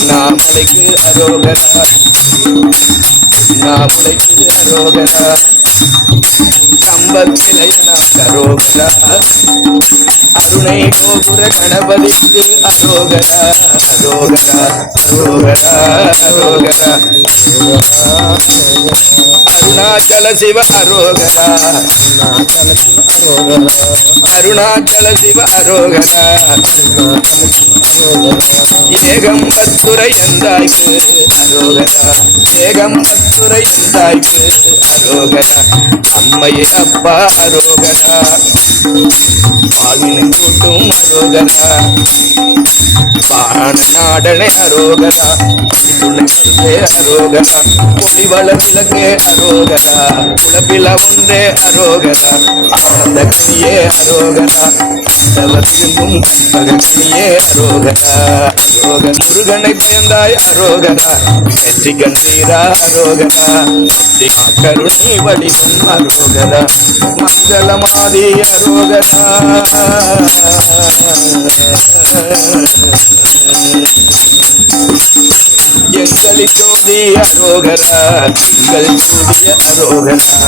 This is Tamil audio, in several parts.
அண்ணாமலைக்கு அரோகரா அண்ணாமலைக்கு அரோகரா கம்பத்திலையனா கரோகரா அருணை கோபுர கணபதிக்கு அரோகரா அருணாச்சல சிவ அரோகரா. அருணாச்சல சிவ அரோகரா. அருணாச்சல சிவ அரோகரா. ஏகம் பத்துரை எந்தாய்க்கு அரோகரா ஏகம் பத்துரை எந்தாய்க்கு அரோகரா. அம்மையே அப்பா அரோகரா. வாழ்வினை கூட்டும் அரோகரா. நாடனே அரோகரா துணை அரோகரா ஒளிவள விளக்கே அரோகரா குளப்பில ஒன்றே அரோகரா ஆனந்த கனியே அரோகரா விரும்பும் கற்பகனியே அரோகரா அரோக முருகனை பயந்தாய் அரோகரா நெற்றி கண்டீரா அரோகரா கருணை வடிவம் அரோகரா மங்களமாதி அரோகரா. அரோகரா எங்கள் சூரிய அரோகரா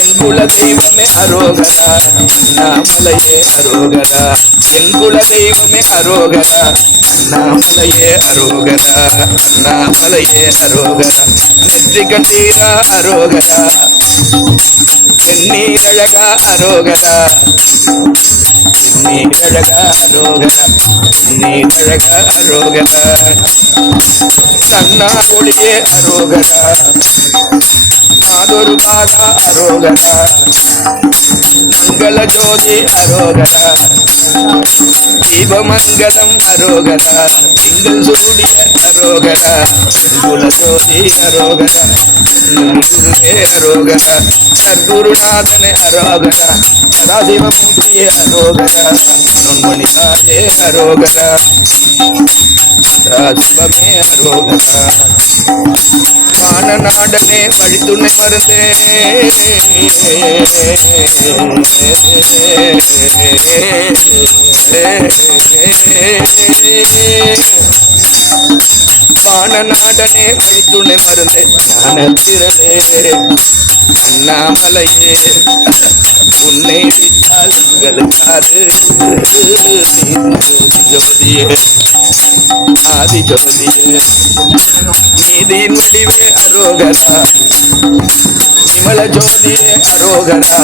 எங்குல தெய்வமே அரோகரா அண்ணாமலையே அரோகரா எங்குல தெய்வமே அரோகரா அண்ணாமலையே அரோகரா அண்ணாமலையே அரோகரா நெற்றி கண்டீரா அரோகரா எண்ணீரழகா அரோகரா நீரழகா அரோகரா நீரழகா அரோகரா சன்னா ஒளியே அரோகரா மாதொரு பாதா அரோகரா மங்கள ஜோதி அரோகரா தீபமங்கலம் அரோகரா எங்கள் சூடிய அரோகரா குல ஜோதி அரோகரா குருவே அரோகரா சத்குருநாதனே அரோகரா சதாசிவமூர்த்தியே அரோகரா நொன்மணிதாயே அரோகரா சதாசிவமே அரோகரா மான நாடனே வழித்துணை மருந்தே மான நாடனே வழித்துணை மருந்தே ஞான திரளே அண்ணாமலையே. உன்னை விட்டால் எங்களுக்காரு ஜோதியே ஆதி ஜோதியே நீதியின் வடிவே அரோகரா விமல ஜோதியே அரோகரா.